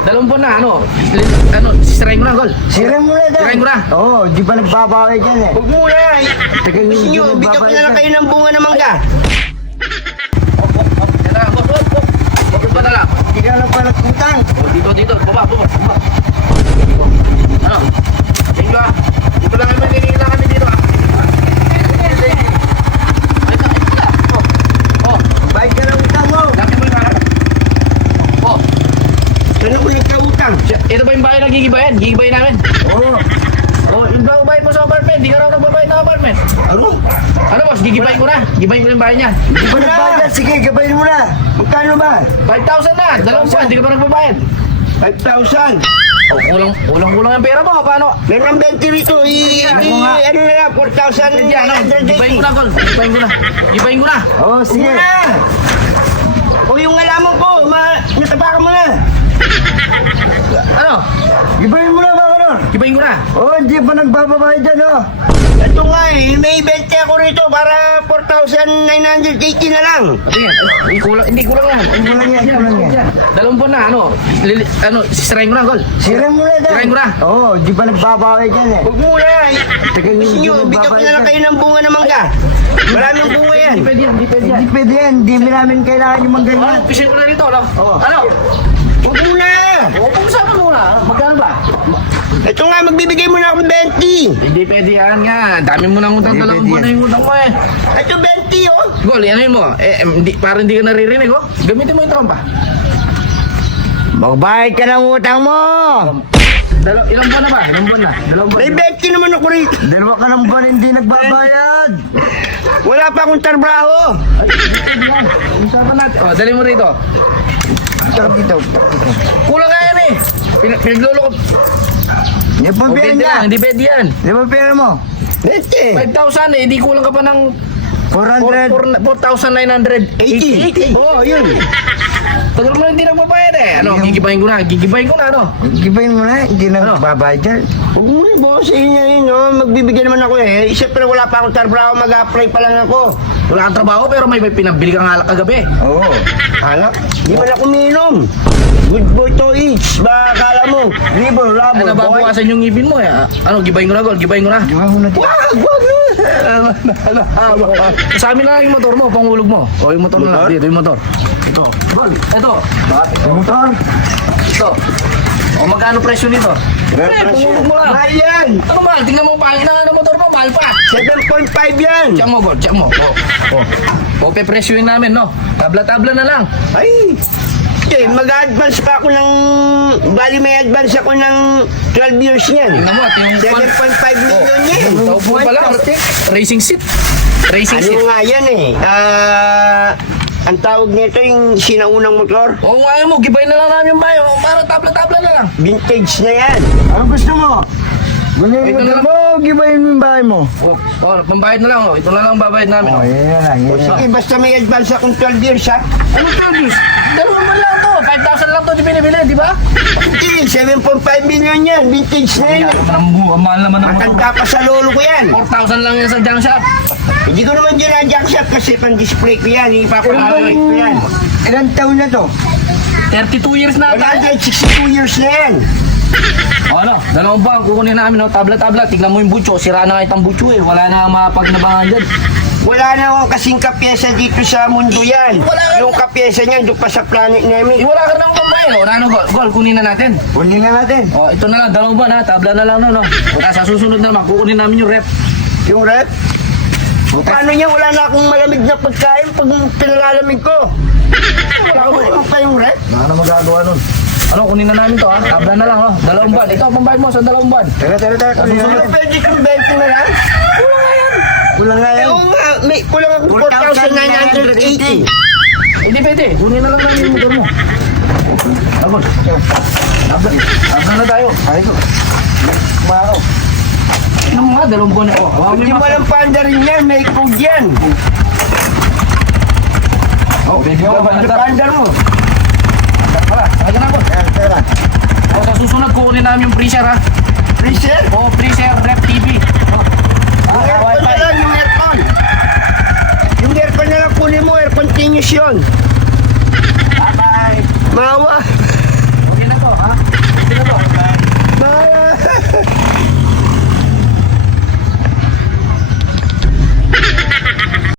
Dalawang buwan na, ano? Li- Ano, sisirain ko na, Gol. Sira mo na dyan. Sirain ko na. Oo, di ba nagbabawi dyan eh? Huwag muna. Tagal Gusto nyo, bigyan ko na lang kayo ng bunga ng mangga. Yan na, boss, boss, boss. Ba na lang? Hindi ka lang pala utang. Oh, dito, dito. Baba, baba, baba. Ano? Thank you, ah. Dito lang kami, nilingin lang kami dito, ah. Ayos na, ayos na. Oh, oh, Bayad ka ng utang mo. lapit mo yung harap. Oh, Ano ko nagkautang? siya- ito ba yung bahay na gigibayan? Gigibayan namin. Oo. Oh, yung ba bayad mo sa apartment? Di ka raw nagbabayad ng apartment. Ano? Ano, boss? Gigibayin ko na. Gigibayin ko yung bahay niya. Di ba nagbayad? Sige, gabayin mo na. Magkano ba? 5,000 na. Dalawang buwan. Di ka pa nagbabayad. 5,000. Oh, kulang, kulang, kulang ang pera mo. Paano? Meron ng 20 rito. I, i, ano na lang, 4,000. Hindi, ano? Gibayin ko na, Gol. Gibayin ko na. Gibayin ko na. Oo, sige. O yung alaman ko, ma, natapakan mo na. Ano? Mo na ba nun? Gibayin ko na. Oo, hindi pa nagbababayad dyan oh. Ito nga eh, may 20 ako rito para 4,980 na lang. Tingin. Hindi kulang, hindi kulang yan. Kulang yan, kulang yan. Dalawang buwan na, ano? Lili, ano, sisirain ko na, Gol. Sira mo na dyan. Sirain ko na. Oo, di ba nagbabawi dyan eh? Huwag muna. Tagal Gusto hindi nyo, bigyan ko na lang kayo ng bunga ng mangga. Maraming bunga yan. Hindi pwede yan, hindi pwede yan. Hindi pwede yan, hindi mo namin kailangan yung mga Ano, ganyan. pisin mo na dito, ano? Ano? Huwag muna. O, pag-usapan mo na. Magkano ba? Ito nga, magbibigay mo na ako ng 20. Hindi pwede yan nga. Dami mo nang utang dalawang buwan na yan. yung utang mo eh. Ito 20 oh. Gol, ano yun mo? Eh, eh, hindi, parang hindi ka naririnig, oh. Gamitin mo yung trompa. Magbayad ka ng utang mo! Dalo, ilang buwan na ba? Ilang buwan na? Dalawang buwan. May 20 naman ako rito. Dalawa ka ng buwan hindi nagbabayad! Wala pa akong trabaho. Ay, yan. Usapan natin. Oh, dali mo rito. Dito. Kulang nga yan eh. Pin pinaglolo ko. Hindi pa O, pera niya! lang, hindi pwede yan. Di ba pera mo? 20. 5,000 eh, di kulang ka pa ng 400. 4,980. Oo, oh, yun. Tagal mo na hindi nagbabayad eh. Ano, gigibayin ko na, gigibayin ko na, ano? Gibayin mo na, hindi Ano? nagbabayad yan. Huwag mo rin boss, eh, yun yun, no? Magbibigay naman ako eh. Siyempre wala pa akong trabaho, mag-apply pa lang ako. Wala kang trabaho pero may may pinabili kang alak kagabi. Oo. Anak, di man ako umiinom. Good boy to each. Ba, akala mo? Libo, Ano, rabo, boy. nababawasan yung ngipin mo eh. Ano, gibayin ko na, gol, gibayin ko na. Gibayin mo na dito. Wag, wag. Sa amin na lang yung motor mo, panghulog mo. O, yung motor na lang. Dito, yung motor. Ito. Gol, ito. Motor. Ito. O, magkano presyo nito? Eh, panghulog mo lang. Mahal yan. Ano mahal? Tingnan mo, pangin na ng motor mo, mahal pa. 7.5 yan. Check mo, gol, check mo. O, o. O, pepresyoin namin, no? Tabla-tabla na lang. Ay. Okay, mag-advance pa ako ng... Bali may advance ako ng 12 years niyan. Tingnan mo, at yung... 7.5 million yan. Taupo pa lang. Racing seat. Racing Ano seat. nga yan eh? Ah... ang tawag nito yung sinaunang motor. Oo nga mo, gibay na lang namin yung bayo. Para tabla-tabla na lang. Vintage na yan. Ano gusto mo? Gunin Ito mo na dito lang. mo, gibayin mo yung bahay mo. O, oh, pambayad na lang. Oh. Ito na lang ang babayad namin. Oh, Oh. yan lang, yan lang. Sige, basta may advance akong 12 years ha. Ano Travis? Dalawang man lang to. 5,000 lang to di binibili, di ba? Hindi, 7.5 million yan. Vintage na yan. Ang mahal naman ang motor. Matanda pa sa lolo ko yan. 4,000 lang yan sa junk shop. Hindi ko naman ginadyak shop kasi pang display ko yan. Ipapalawag ko yan. Ilang taon na to? 32 years na tayo. 162 years na yan. O ano, dalawang buwan, kukunin namin, no? tabla-tabla. Tignan mo yung butso, sira na nga itang butso eh. Wala na mapagnabangan dyan. Wala na akong kasing kapyesa dito sa mundo yan. Wala ka- Yung kapyesa niyan, doon pa sa planet Eh, namin. wala ka nang pambayad. O, ano, gol, gol, kunin na natin. Kunin na natin. O, ito na lang, dalawang buwan ha, tabla na lang, no, no. O, sa susunod naman, kukunin namin yung rep. Yung rep. Paano niya? Wala na akong malamig na pagkain pag pinalalamig ko. Wala ko pa yung rep. Wala na magagawa nun. Ano, kunin na namin to ha, tabla na lang, oh. Dalawang buwan. Ito, pambayad mo sa dalawang buwan. Teka, teka, teka. Kunin na. Ano pwede kong 20 na lang? Kulang nga Eh, yan. oo nga, may kulang ako 4,980. Hindi pwede, kunin na lang namin yung motor mo. Tapos, tabla, tabla na tayo. Ay, ko. Ano nga, dalawang buwan ako. Hawakan mo Hindi mo alam paanda rin yan, may code yan. Oh, pwede ka ba? Ano paanda mo? Wala, talaga na ako. Teka, teka. O, sa susunod, kukunin namin yung freezer ha. Freezer? O, freezer.